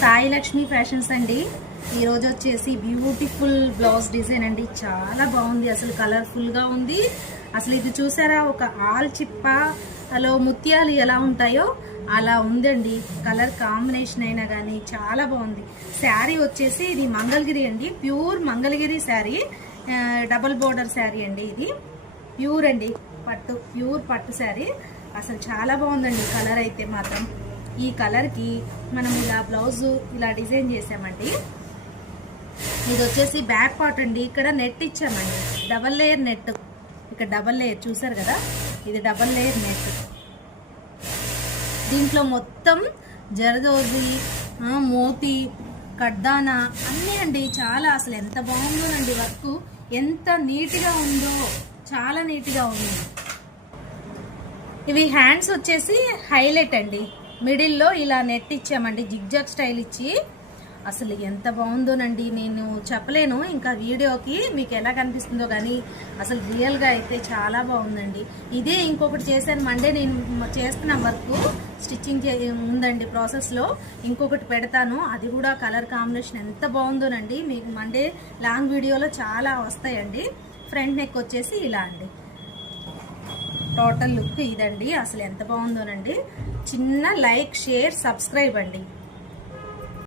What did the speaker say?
Sai Lakshmi fashions అండి. ఈరోజు వచ్చేసి బ్యూటిఫుల్ బ్లౌజ్ డిజైన్ అండి. చాలా బాగుంది, అసలు కలర్ఫుల్గా ఉంది. అసలు ఇది చూసారా, ఒక ఆల్ చిప్పలో ముత్యాలు ఎలా ఉంటాయో అలా ఉందండి. కలర్ కాంబినేషన్ అయినా కానీ చాలా బాగుంది. శారీ వచ్చేసి ఇది మంగళగిరి అండి, pure Mangalagiri sari, double border sari అండి. ఇది ప్యూర్ అండి, పట్టు, ప్యూర్ పట్టు శారీ. అసలు చాలా బాగుందండి. కలర్ అయితే మాత్రం ఈ కలర్కి మనం ఇలా బ్లౌజు ఇలా డిజైన్ చేసామండి. ఇది వచ్చేసి బ్యాక్ పార్ట్ అండి. ఇక్కడ నెట్ ఇచ్చామండి, డబల్ లేయర్ నెట్. ఇక్కడ డబల్ లేయర్ చూసారు కదా, ఇది డబల్ లేయర్ నెట్. దీంట్లో మొత్తం జరదోజి, మోతి, కడ్దానా అన్నీ అండి. చాలా అసలు ఎంత బాగుందోనండి, వర్క్ ఎంత నీట్గా ఉందో, చాలా నీట్గా ఉంది. ఇవి హ్యాండ్స్ వచ్చేసి హైలైట్ అండి. మిడిల్లో ఇలా నెట్ ఇచ్చామండి, జిగ్జాగ్ స్టైల్ ఇచ్చి. అసలు ఎంత బాగుందోనండి, నేను చెప్పలేను. ఇంకా వీడియోకి మీకు ఎలా కనిపిస్తుందో కానీ అసలు రియల్గా అయితే చాలా బాగుందండి. ఇదే ఇంకొకటి చేశాను మండే, నేను చేస్తున్న వర్క్ స్టిచ్చింగ్ ఉందండి ప్రాసెస్లో. ఇంకొకటి పెడతాను, అది కూడా కలర్ కాంబినేషన్ ఎంత బాగుందోనండి. మీకు మండే లాంగ్ వీడియోలో చాలా వస్తాయండి. ఫ్రంట్ నెక్ వచ్చేసి ఇలా అండి, టోటల్ లుక్ ఇదండి. అసలు ఎంత బాగుందోనండి. చిన్న లైక్, షేర్, సబ్స్క్రైబ్ అండి.